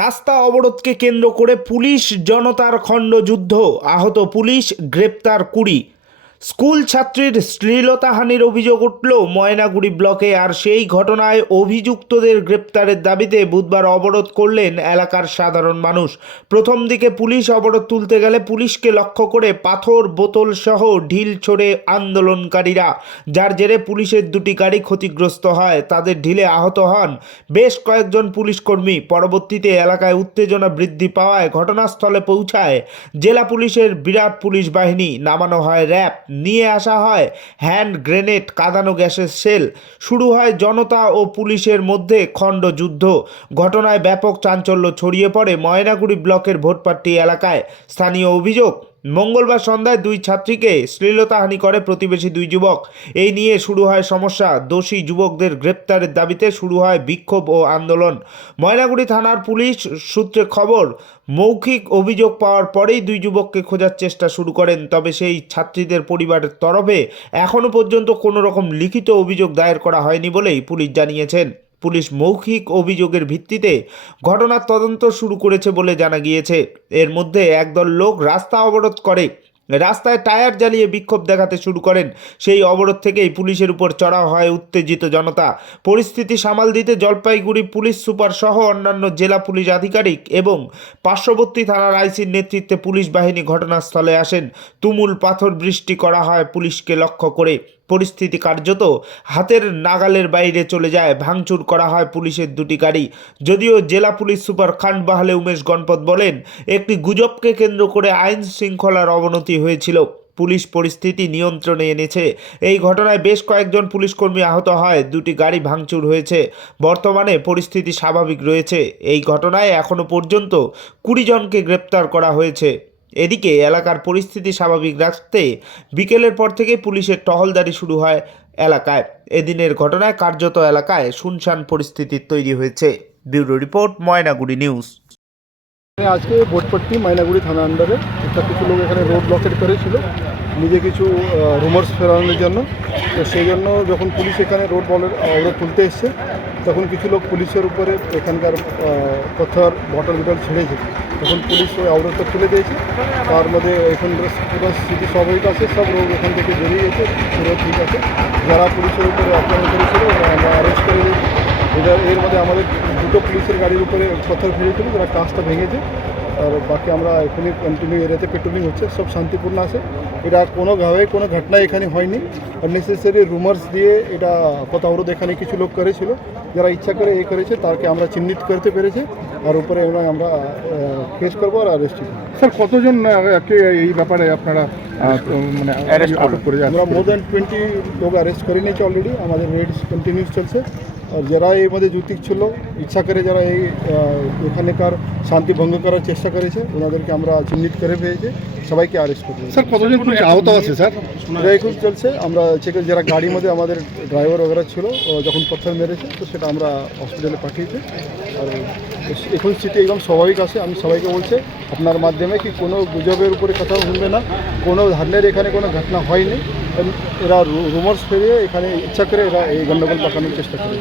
রাস্তা অবরোধকে কেন্দ্র করে পুলিশ জনতার খণ্ডযুদ্ধ, আহত পুলিশ, গ্রেপ্তার 20। স্কুল ছাত্রীর শ্লীলতাহানির অভিযোগ উঠল ময়নাগুড়ি ব্লকে, আর সেই ঘটনায় অভিযুক্তদের গ্রেপ্তারের দাবিতে বুধবার অবরোধ করলেন এলাকার সাধারণ মানুষ। প্রথম দিকে পুলিশ অবরোধ তুলতে গেলে পুলিশকে লক্ষ্য করে পাথর, বোতল সহ ঢিল ছোড়ে আন্দোলনকারীরা, যার জেরে পুলিশের দুটি গাড়ি ক্ষতিগ্রস্ত হয়। তাদের ঢিলে আহত হন বেশ কয়েকজন পুলিশকর্মী। পরবর্তীতে এলাকায় উত্তেজনা বৃদ্ধি পাওয়ায় ঘটনাস্থলে পৌঁছায় জেলা পুলিশের বিরাট পুলিশ বাহিনী। নামানো হয় র্যাব, নিয়ে আসা হয় হ্যান্ড গ্রেনেড, কাঁদানো গ্যাসের শেল। শুরু হয় জনতা ও পুলিশের মধ্যে খণ্ডযুদ্ধ। ঘটনায় ব্যাপক চাঞ্চল্য ছড়িয়ে পড়ে ময়নাগুড়ি ব্লকের ভোটপাট্টি এলাকায়। স্থানীয় অভিযোগ, মঙ্গলবার সন্ধ্যায় দুই ছাত্রীকে শ্লীলতাহানি করে প্রতিবেশী দুই যুবক। এই নিয়ে শুরু হয় সমস্যা। দোষী যুবকদের গ্রেপ্তারের দাবিতে শুরু হয় বিক্ষোভ ও আন্দোলন। ময়নাগুড়ি থানার পুলিশ সূত্রে খবর, মৌখিক অভিযোগ পাওয়ার পরেই দুই যুবককে খোঁজার চেষ্টা শুরু করেন। তবে সেই ছাত্রীদের পরিবারের তরফে এখনও পর্যন্ত কোনো রকম লিখিত অভিযোগ দায়ের করা হয়নি বলেই পুলিশ জানিয়েছেন। পুলিশ মৌখিক অভিযোগের ভিত্তিতে ঘটনার তদন্ত শুরু করেছে বলে জানা গিয়েছে। এর মধ্যে একদল লোক রাস্তা অবরোধ করে রাস্তায় টায়ার জ্বালিয়ে বিক্ষোভ দেখাতে শুরু করেন। সেই অবরোধ থেকেই পুলিশের উপর চড়াও হয় উত্তেজিত জনতা। পরিস্থিতি সামাল দিতে জলপাইগুড়ি পুলিশ সুপার সহ অন্যান্য জেলা পুলিশ আধিকারিক এবং পার্শ্ববর্তী থানার আইসির নেতৃত্বে পুলিশ বাহিনী ঘটনাস্থলে আসেন। তুমুল পাথর বৃষ্টি করা হয় পুলিশকে লক্ষ্য করে। পরিস্থিতি কার্যত হাতের নাগালের বাইরে চলে যায়। ভাঙচুর করা হয় পুলিশের দুটি গাড়ি। যদিও জেলা পুলিশ সুপার খান্ডবাহালে উমেশ গণপত বলেন, একটি গুজবকে কেন্দ্র করে আইন শৃঙ্খলার অবনতি হয়েছিল। পুলিশ পরিস্থিতি নিয়ন্ত্রণে এনেছে। এই ঘটনায় বেশ কয়েকজন পুলিশকর্মী আহত হয়, দুটি গাড়ি ভাঙচুর হয়েছে। বর্তমানে পরিস্থিতি স্বাভাবিক রয়েছে। এই ঘটনায় এখনও পর্যন্ত 20 জনকে গ্রেপ্তার করা হয়েছে। এদিকে এলাকার পরিস্থিতি স্বাভাবিক রাখতে বিকেলের পর থেকে পুলিশের টহলদারি শুরু হয় এলাকায়। এদিনের ঘটনায় কার্যত এলাকায় শুনশান পরিস্থিতি তৈরি হয়েছে। Bureau report, Maynaguri news. আজকে ভোটপট্টি ময়নাগুড়ি থানা আন্ডারে কিছু লোক এখানে রোড ব্লকেট করেছিল নিজে কিছু রুমার্স ফেরানোর জন্য। তো সেই জন্য যখন পুলিশ এখানে রোড অবরোধ তুলতে এসছে, তখন কিছু লোক পুলিশের উপরে এখানকার পাথর, বটল ছেড়েছে। তখন পুলিশ ওই অবরোধটা তুলে দিয়েছে। তার মধ্যে এখানকার পুরো স্থিতি স্বাভাবিক আছে, সব লোক এখান থেকে বেরিয়ে গেছে, পুরো ঠিক আছে। যারা পুলিশের উপরে আক্রমণ করেছিল আমরা অ্যারেস্ট করে দিয়েছি। এর মধ্যে আমাদের দুটো পুলিশের গাড়ির উপরে পাথর ফেলেছিল, যারা কাজটা ভেঙেছে। আর বাকি আমরা এখানে কন্টিনিউ এরিয়াতে পেট্রোলিং হচ্ছে, সব শান্তিপূর্ণ আছে। এটা কোনোভাবে কোনো ঘটনা এখানে হয়নি। আননেসেসারি রুমার্স দিয়ে এটা পথ অবরোধ এখানে কিছু লোক করেছিল, যারা ইচ্ছা করে এই করেছে তাকে আমরা চিহ্নিত করতে পেরেছি। আর উপরে আমরা কেস করবো আর অ্যারেস্ট করবো। স্যার, কতজন এই ব্যাপারে আপনারা মানে অ্যারেস্ট করে? আমরা মোর দ্যান 20 লোক অ্যারেস্ট করে নিয়েছি অলরেডি। আমাদের রেড কন্টিনিউস চলছে। আর যারা এর মধ্যে যুক্তি ছিল, ইচ্ছা করে যারা এখানকার শান্তি ভঙ্গ করার চেষ্টা করেছে, ওনাদেরকে আমরা চিহ্নিত করে পেয়েছি, সবাইকে অ্যারেস্ট করবো। স্যার, কতজন পুলিশ আহত আছে? স্যার, এখন চলছে। আমরা যারা গাড়ির মধ্যে আমাদের ড্রাইভার ওগেরা ছিল, যখন পাথর মেরেছে, তো সেটা আমরা হসপিটালে পাঠিয়েছি। আর এখন স্থিতি একদম স্বাভাবিক আছে। আমি সবাইকে বলছি আপনার মাধ্যমে কি কোনো গুজবের উপরে কথা শুনবে না। কোনো ধরনের এখানে কোনো ঘটনা হয়নি। এরা রুমার্স ফেরিয়ে এখানে ইচ্ছা করে এরা এই গণ্ডগোল পাকানোর চেষ্টা করে।